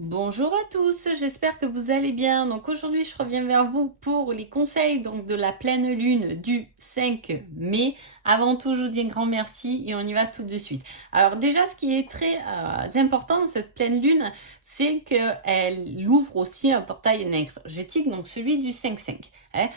Bonjour à tous, j'espère que vous allez bien. Donc aujourd'hui, je reviens vers vous pour les conseils de la pleine lune du 5 mai. Avant tout, je vous dis un grand merci et on y va tout de suite. Alors déjà, ce qui est très important dans cette pleine lune, c'est qu'elle ouvre aussi un portail énergétique, donc celui du 5-5. Hein.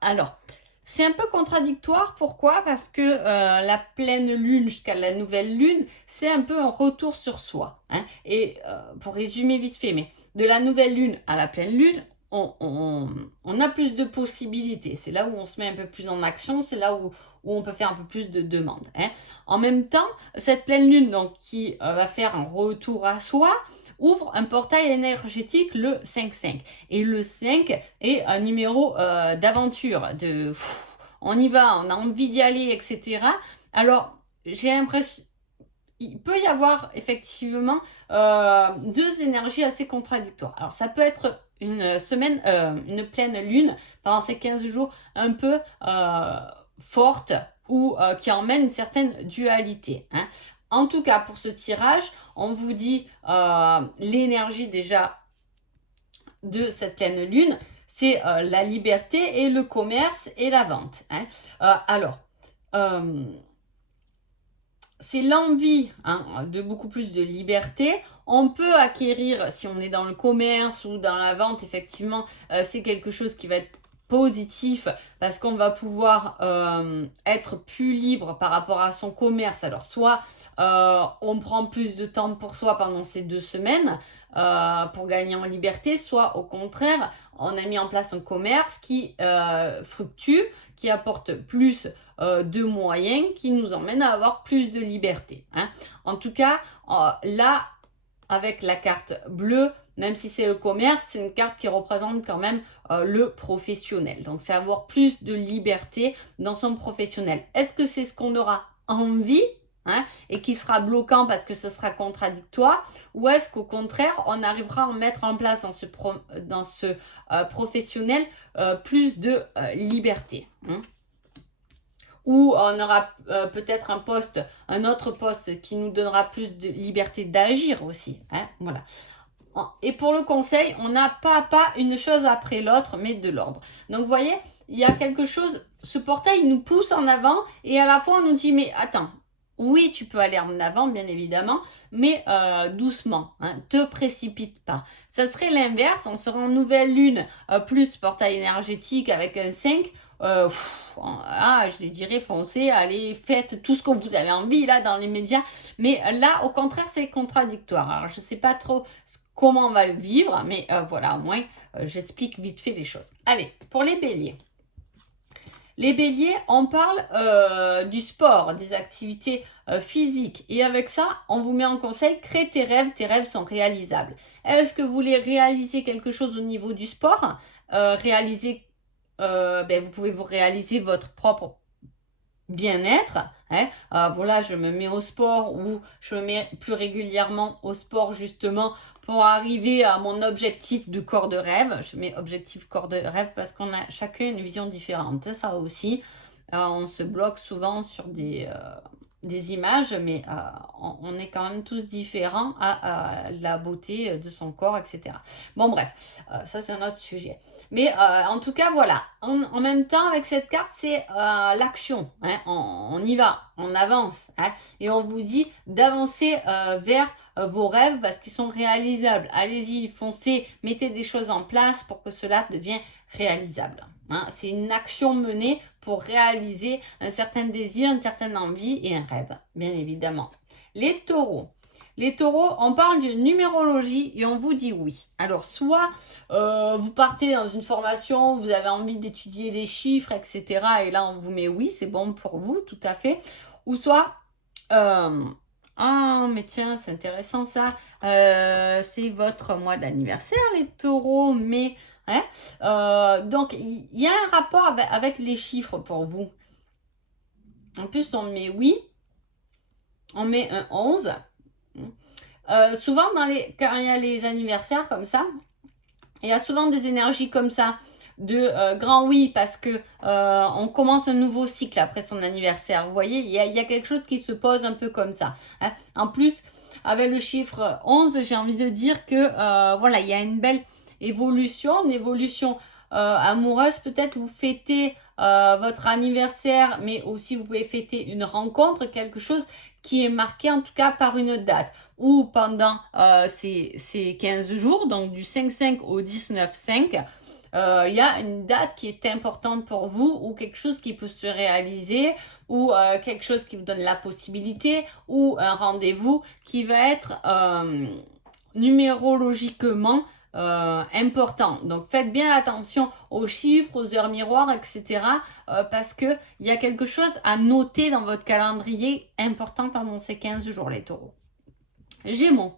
Alors, c'est un peu contradictoire, pourquoi? Parce que la pleine lune jusqu'à la nouvelle lune, c'est un peu un retour sur soi. Hein. Et pour résumer vite fait, mais de la nouvelle lune à la pleine lune, on a plus de possibilités. C'est là où on se met un peu plus en action, c'est là où on peut faire un peu plus de demandes. Hein. En même temps, cette pleine lune donc, qui va faire un retour à soi, ouvre un portail énergétique le 5-5. Et le 5 est un numéro d'aventure, on y va, on a envie d'y aller, etc. Alors, j'ai l'impression, il peut y avoir effectivement deux énergies assez contradictoires. Alors, ça peut être une semaine, une pleine lune pendant ces 15 jours un peu forte ou qui emmène une certaine dualité. Hein. En tout cas, pour ce tirage, on vous dit l'énergie déjà de cette pleine lune, c'est la liberté et le commerce et la vente. Hein. Alors, c'est l'envie de beaucoup plus de liberté. On peut acquérir, si on est dans le commerce ou dans la vente, effectivement, c'est quelque chose qui va être positif parce qu'on va pouvoir être plus libre par rapport à son commerce. Alors, soit on prend plus de temps pour soi pendant ces 2 semaines pour gagner en liberté, soit au contraire, on a mis en place un commerce qui fluctue, qui apporte plus de moyens, qui nous emmène à avoir plus de liberté. Hein. En tout cas, là, avec la carte bleue, même si c'est le commerce, c'est une carte qui représente quand même le professionnel. Donc, c'est avoir plus de liberté dans son professionnel. Est-ce que c'est ce qu'on aura envie et qui sera bloquant parce que ce sera contradictoire, ou est-ce qu'au contraire, on arrivera à mettre en place dans ce professionnel plus de liberté ou on aura peut-être un autre poste qui nous donnera plus de liberté d'agir aussi. Hein, voilà. Et pour le conseil, on n'a pas une chose après l'autre, mais de l'ordre. Donc vous voyez, il y a quelque chose, ce portail nous pousse en avant et à la fois on nous dit, mais attends, oui, tu peux aller en avant, bien évidemment, mais doucement, te précipite pas. Ça serait l'inverse, on serait en nouvelle lune, plus portail énergétique avec un 5. Je dirais foncez, allez, faites tout ce que vous avez envie là dans les médias. Mais là, au contraire, c'est contradictoire. Alors, je sais pas trop comment on va le vivre, mais voilà, au moins, j'explique vite fait les choses. Allez, pour les béliers. Les béliers, on parle du sport, des activités physiques. Et avec ça, on vous met en conseil, crée tes rêves sont réalisables. Est-ce que vous voulez réaliser quelque chose au niveau du sport vous pouvez vous réaliser votre propre bien-être. Hein. Voilà, je me mets au sport ou je me mets plus régulièrement au sport justement pour arriver à mon objectif de corps de rêve. Je mets objectif corps de rêve parce qu'on a chacun une vision différente. Ça aussi, on se bloque souvent sur des images, mais on est quand même tous différents à la beauté de son corps, etc. Bon, bref, ça c'est un autre sujet. Mais en tout cas, voilà. En même temps, avec cette carte, c'est l'action. Hein. On y va, on avance. Hein. Et on vous dit d'avancer vers vos rêves parce qu'ils sont réalisables. Allez-y, foncez, mettez des choses en place pour que cela devienne réalisable. Hein. C'est une action menée pour réaliser un certain désir, une certaine envie et un rêve, bien évidemment. Les taureaux. Les taureaux, on parle de numérologie et on vous dit oui. Alors, soit vous partez dans une formation, vous avez envie d'étudier les chiffres, etc. Et là, on vous met oui, c'est bon pour vous, tout à fait. Ou soit, mais tiens, c'est intéressant ça. C'est votre mois d'anniversaire, les taureaux, mais... Hein donc, il y a un rapport avec les chiffres pour vous. En plus, on met oui, on met un 11. Souvent, quand il y a les anniversaires comme ça, il y a souvent des énergies comme ça, de grand oui, parce que on commence un nouveau cycle après son anniversaire. Vous voyez, il y a quelque chose qui se pose un peu comme ça. Hein. En plus, avec le chiffre 11, j'ai envie de dire que voilà, il y a une belle évolution, une évolution amoureuse. Peut-être vous fêtez votre anniversaire, mais aussi vous pouvez fêter une rencontre, quelque chose qui est marqué en tout cas par une date. Ou pendant ces 15 jours, donc du 5-5 au 19-5, il y a une date qui est importante pour vous ou quelque chose qui peut se réaliser ou quelque chose qui vous donne la possibilité ou un rendez-vous qui va être numérologiquement important. Donc faites bien attention aux chiffres, aux heures miroirs, etc. Parce que il y a quelque chose à noter dans votre calendrier important pendant ces 15 jours, les taureaux. Gémeaux.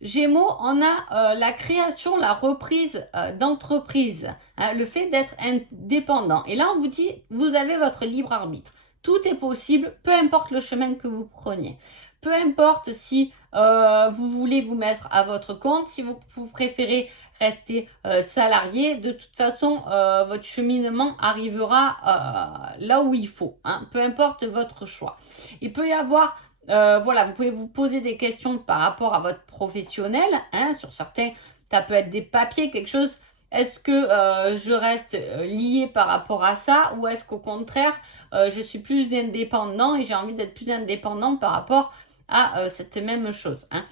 Gémeaux, on a la création, la reprise d'entreprise, hein, le fait d'être indépendant. Et là, on vous dit, vous avez votre libre arbitre. Tout est possible, peu importe le chemin que vous preniez. Peu importe si vous voulez vous mettre à votre compte, si vous préférez rester salarié, de toute façon, votre cheminement arrivera là où il faut. Hein, peu importe votre choix. Il peut y avoir voilà, vous pouvez vous poser des questions par rapport à votre professionnel, hein, sur certains, ça peut être des papiers, quelque chose. Est-ce que je reste lié par rapport à ça ou est-ce qu'au contraire, je suis plus indépendant et j'ai envie d'être plus indépendant par rapport à cette même chose. Hein.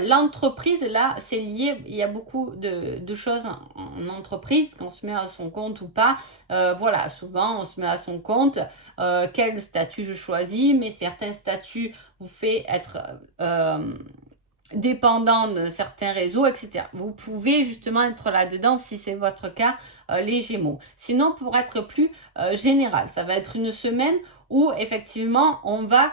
L'entreprise, là, c'est lié, il y a beaucoup de choses en entreprise, qu'on se met à son compte ou pas. Voilà, souvent, on se met à son compte. Quel statut je choisis, mais certains statuts vous fait être dépendant de certains réseaux, etc. Vous pouvez justement être là-dedans si c'est votre cas, les Gémeaux. Sinon, pour être plus général, ça va être une semaine où effectivement on va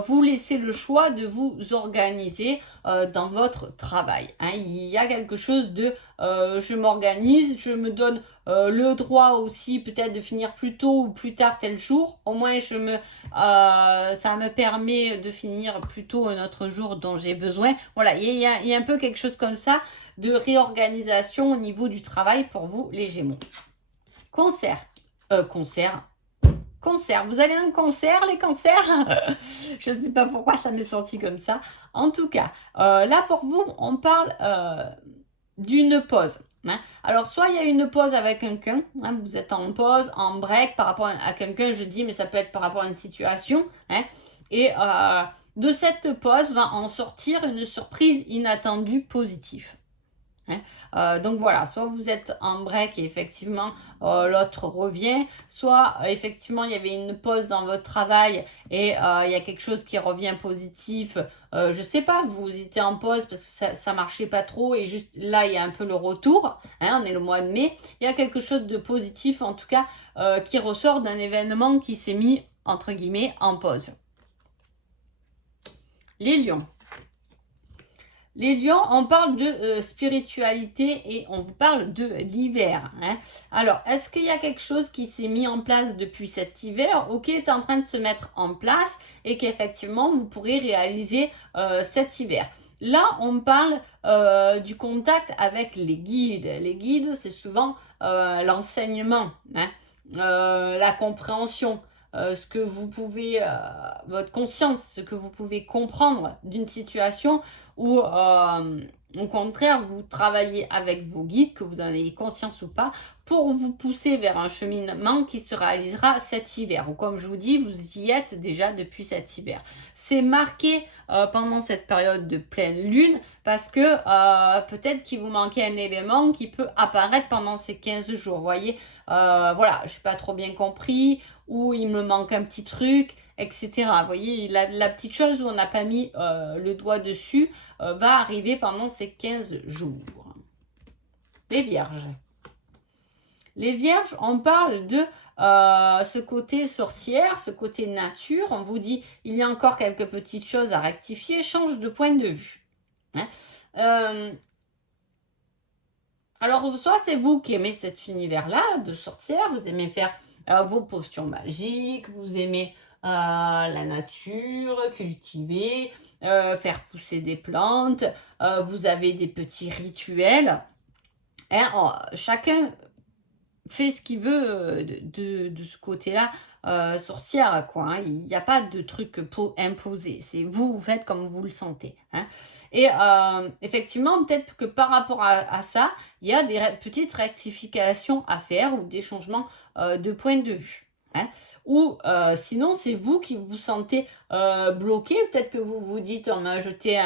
vous laisser le choix de vous organiser dans votre travail. Hein. Il y a quelque chose de je m'organise, je me donne le droit aussi peut-être de finir plus tôt ou plus tard tel jour. Au moins ça me permet de finir plus tôt un autre jour dont j'ai besoin. Voilà, il y a un peu quelque chose comme ça de réorganisation au niveau du travail pour vous les Gémeaux. Concert. Vous allez à un concert, les cancers? Je ne sais pas pourquoi ça m'est sorti comme ça. En tout cas, là pour vous, on parle d'une pause. Hein. Alors, soit il y a une pause avec quelqu'un, hein, vous êtes en pause, en break par rapport à quelqu'un, je dis, mais ça peut être par rapport à une situation. Hein, et de cette pause va en sortir une surprise inattendue positive. Hein. Donc voilà, soit vous êtes en break et effectivement l'autre revient, soit effectivement il y avait une pause dans votre travail et il y a quelque chose qui revient positif. Je sais pas, vous étiez en pause parce que ça marchait pas trop et juste là il y a un peu le retour. Hein, on est le mois de mai, il y a quelque chose de positif en tout cas qui ressort d'un événement qui s'est mis entre guillemets en pause. Les lions. Les lions, on parle de spiritualité et on vous parle de l'hiver. Hein. Alors, est-ce qu'il y a quelque chose qui s'est mis en place depuis cet hiver ou qui est en train de se mettre en place et qu'effectivement vous pourrez réaliser cet hiver? Là, on parle du contact avec les guides. Les guides, c'est souvent l'enseignement, hein, la compréhension. Ce que vous pouvez, votre conscience, ce que vous pouvez comprendre d'une situation où, au contraire, vous travaillez avec vos guides, que vous en ayez conscience ou pas, pour vous pousser vers un cheminement qui se réalisera cet hiver. Ou comme je vous dis, vous y êtes déjà depuis cet hiver. C'est marqué pendant cette période de pleine lune parce que peut-être qu'il vous manquait un élément qui peut apparaître pendant ces 15 jours. Vous voyez, voilà, je n'ai pas trop bien compris, ou il me manque un petit truc, etc. Vous voyez, la petite chose où on n'a pas mis le doigt dessus va arriver pendant ces 15 jours. Les vierges. Les vierges, on parle de ce côté sorcière, ce côté nature. On vous dit, il y a encore quelques petites choses à rectifier, change de point de vue. Hein. Alors, soit c'est vous qui aimez cet univers-là de sorcière, vous aimez faire vos potions magiques, vous aimez la nature, cultiver, faire pousser des plantes, vous avez des petits rituels. Hein, chacun fait ce qu'il veut de ce côté-là sorcière, quoi. Hein. Il n'y a pas de truc imposé. C'est vous, vous faites comme vous le sentez. Hein. Et effectivement, peut-être que par rapport à ça, il y a des petites rectifications à faire ou des changements de point de vue. Hein. Ou sinon, c'est vous qui vous sentez bloqué. Peut-être que vous vous dites, on m'a jeté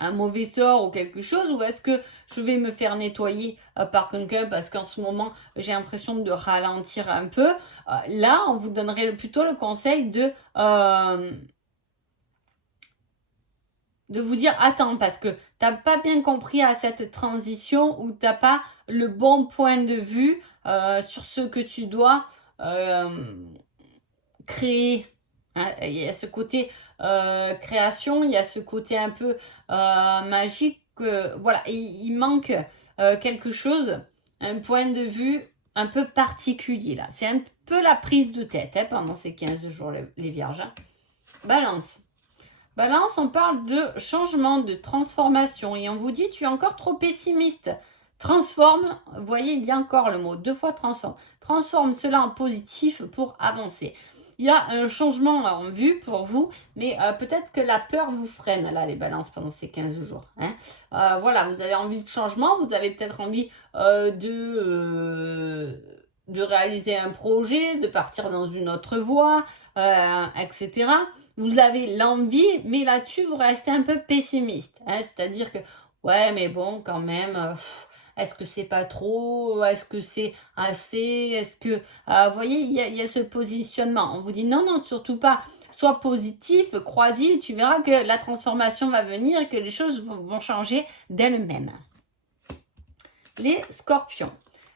un mauvais sort ou quelque chose, ou est-ce que je vais me faire nettoyer par quelqu'un parce qu'en ce moment j'ai l'impression de ralentir un peu. Là, on vous donnerait plutôt le conseil de vous dire attends, parce que t'as pas bien compris à cette transition ou t'as pas le bon point de vue sur ce que tu dois créer. Hein. Il y a ce côté création, il y a ce côté un peu magique. Voilà, il manque quelque chose, un point de vue un peu particulier là. C'est un peu la prise de tête hein, pendant ces 15 jours, les vierges. Hein. Balance. Balance, on parle de changement, de transformation. Et on vous dit, tu es encore trop pessimiste. Transforme, vous voyez, il y a encore le mot, 2 fois transforme. Transforme cela en positif pour avancer. Il y a un changement en vue pour vous, mais peut-être que la peur vous freine, là, les balances, pendant ces 15 jours. Hein. Voilà, vous avez envie de changement, vous avez peut-être envie de réaliser un projet, de partir dans une autre voie, etc. Vous avez l'envie, mais là-dessus, vous restez un peu pessimiste. Hein, c'est-à-dire que, ouais, mais bon, quand même, est-ce que c'est pas trop? Est-ce que c'est assez? Est-ce que... vous voyez, il y a ce positionnement. On vous dit non, non, surtout pas. Sois positif, crois-y, tu verras que la transformation va venir et que les choses vont changer d'elles-mêmes. Les scorpions.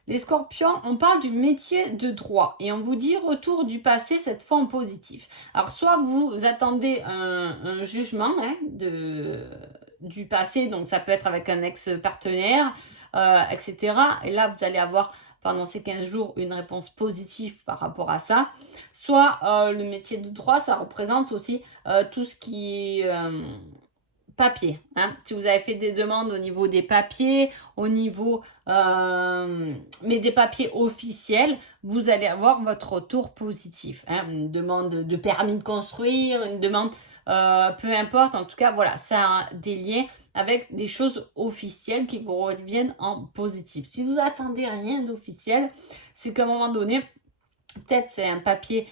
Les scorpions, on parle du métier de droit et on vous dit retour du passé, cette fois en positif. Alors, soit vous attendez un jugement hein, du passé, donc ça peut être avec un ex-partenaire, etc. Et là, vous allez avoir pendant ces 15 jours une réponse positive par rapport à ça. Soit le métier de droit, ça représente aussi tout ce qui est... papier. Hein. Si vous avez fait des demandes au niveau des papiers, au niveau mais des papiers officiels, vous allez avoir votre retour positif. Hein. Une demande de permis de construire, une demande peu importe. En tout cas, voilà, ça a des liens avec des choses officielles qui vous reviennent en positif. Si vous attendez rien d'officiel, c'est qu'à un moment donné, peut-être c'est un papier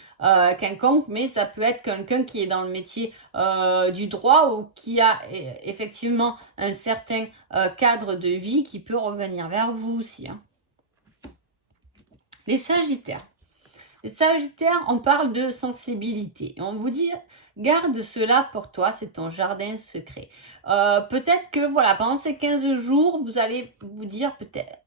quelconque, mais ça peut être quelqu'un qui est dans le métier du droit ou qui a effectivement un certain cadre de vie qui peut revenir vers vous aussi. Hein. Les Sagittaires. Les Sagittaires, on parle de sensibilité. On vous dit, garde cela pour toi, c'est ton jardin secret. Peut-être que, voilà, pendant ces 15 jours, vous allez vous dire, peut-être,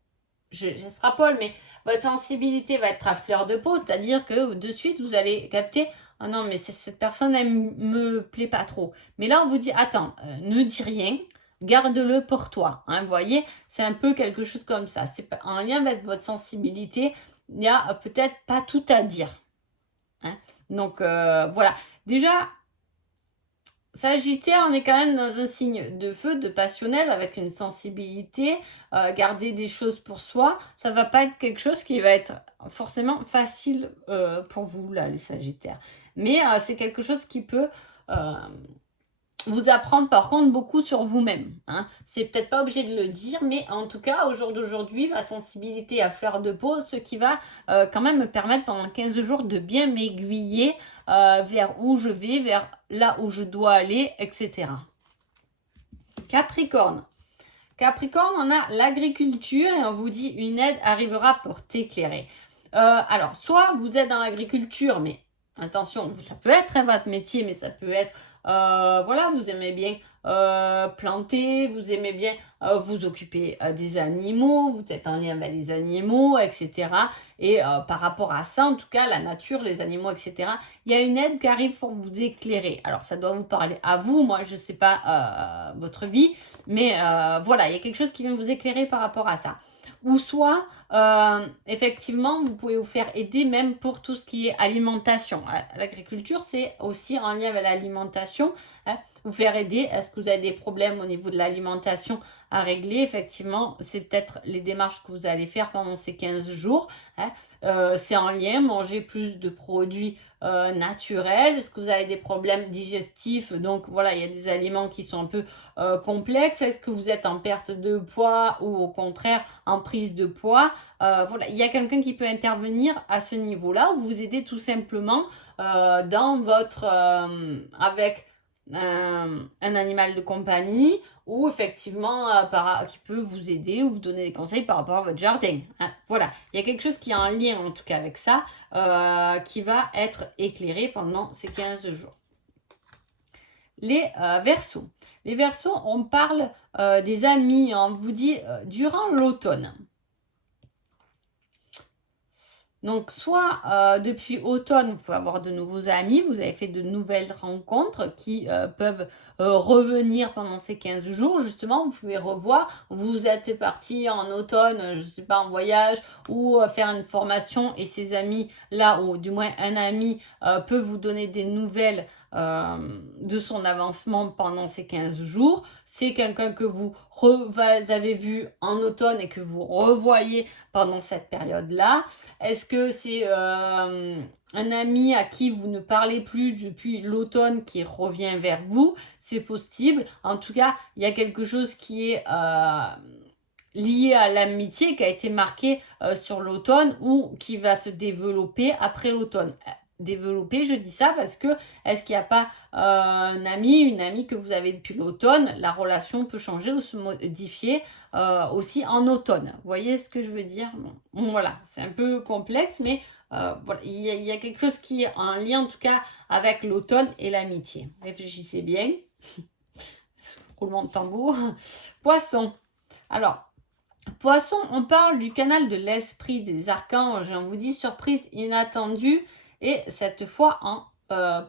j'extrapole, mais votre sensibilité va être à fleur de peau, c'est-à-dire que de suite, vous allez capter « Ah non, mais cette personne, elle me plaît pas trop. » Mais là, on vous dit « Attends, ne dis rien, garde-le pour toi. Hein, » Vous voyez, c'est un peu quelque chose comme ça. C'est en lien avec votre sensibilité, il n'y a peut-être pas tout à dire. Hein. Donc, voilà. Déjà... Sagittaire, on est quand même dans un signe de feu, de passionnel, avec une sensibilité, garder des choses pour soi. Ça va pas être quelque chose qui va être forcément facile pour vous, là, les Sagittaires. Mais c'est quelque chose qui peut vous apprendre, par contre, beaucoup sur vous-même. Hein. C'est peut-être pas obligé de le dire, mais en tout cas, au jour d'aujourd'hui, ma sensibilité à fleur de peau, ce qui va quand même me permettre pendant 15 jours de bien m'aiguiller vers où je vais, vers là où je dois aller, etc. Capricorne. Capricorne, on a l'agriculture et on vous dit une aide arrivera pour t'éclairer. Alors, soit vous êtes dans l'agriculture, mais attention, ça peut être hein, votre métier, mais ça peut être, voilà, vous aimez bien planter, vous aimez bien vous occuper des animaux, vous êtes en lien avec les animaux, etc. Et par rapport à ça, en tout cas, la nature, les animaux, etc., il y a une aide qui arrive pour vous éclairer. Alors, ça doit vous parler à vous, moi, je ne sais pas votre vie, mais voilà, il y a quelque chose qui vient vous éclairer par rapport à ça. Ou soit, effectivement, vous pouvez vous faire aider même pour tout ce qui est alimentation. L'agriculture, c'est aussi en lien avec l'alimentation. Hein, vous faire aider. Est-ce que vous avez des problèmes au niveau de l'alimentation à régler? Effectivement, c'est peut-être les démarches que vous allez faire pendant ces 15 jours. Hein. C'est en lien, manger plus de produits naturels. Est-ce que vous avez des problèmes digestifs? Donc voilà, il y a des aliments qui sont un peu complexes. Est-ce que vous êtes en perte de poids ou au contraire en prise de poids? Voilà, il y a quelqu'un qui peut intervenir à ce niveau-là ou vous aider tout simplement dans votre avec un animal de compagnie ou effectivement qui peut vous aider ou vous donner des conseils par rapport à votre jardin. Hein. Voilà, il y a quelque chose qui est en lien en tout cas avec ça qui va être éclairé pendant ces 15 jours. Les Verseaux. Les Verseaux, on parle des amis, on vous dit durant l'automne. Donc, soit depuis automne, vous pouvez avoir de nouveaux amis, vous avez fait de nouvelles rencontres qui peuvent revenir pendant ces 15 jours. Justement, vous pouvez revoir, vous êtes parti en automne, je ne sais pas, en voyage ou faire une formation et ces amis-là, ou du moins un ami, peut vous donner des nouvelles de son avancement pendant ces 15 jours. C'est quelqu'un que vous avez vu en automne et que vous revoyez pendant cette période-là. Est-ce que c'est un ami à qui vous ne parlez plus depuis l'automne qui revient vers vous? C'est possible. En tout cas, il y a quelque chose qui est lié à l'amitié qui a été marqué sur l'automne ou qui va se développer après l'automne. Développer, je dis ça parce que est-ce qu'il n'y a pas un ami, une amie que vous avez depuis l'automne, la relation peut changer ou se modifier aussi en automne. Vous voyez ce que je veux dire? Bon, voilà, c'est un peu complexe, mais voilà, il y a quelque chose qui est en lien en tout cas avec l'automne et l'amitié. Réfléchissez bien. Roulement de tambour. Poisson. Alors, Poisson, on parle du canal de l'esprit des archanges. On vous dit surprise inattendue. Et cette fois en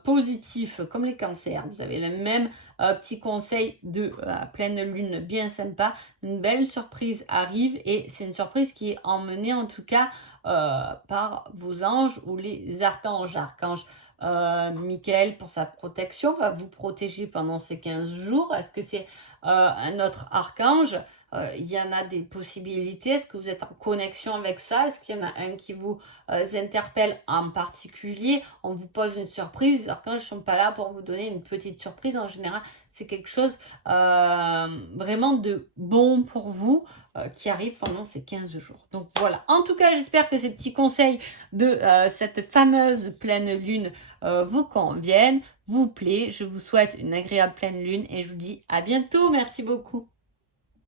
positif, comme les cancers. Vous avez le même petit conseil de pleine lune bien sympa. Une belle surprise arrive et c'est une surprise qui est emmenée en tout cas par vos anges ou les archanges. Archange Michael pour sa protection va vous protéger pendant ces 15 jours. Est-ce que c'est un autre archange? Il y en a des possibilités. Est-ce que vous êtes en connexion avec ça? Est-ce qu'il y en a un qui vous interpelle en particulier? On vous pose une surprise. Les archanges ne sont pas là pour vous donner une petite surprise. En général, c'est quelque chose vraiment de bon pour vous qui arrive pendant ces 15 jours. Donc voilà. En tout cas, j'espère que ces petits conseils de cette fameuse pleine lune vous conviennent, vous plaît. Je vous souhaite une agréable pleine lune et je vous dis à bientôt. Merci beaucoup.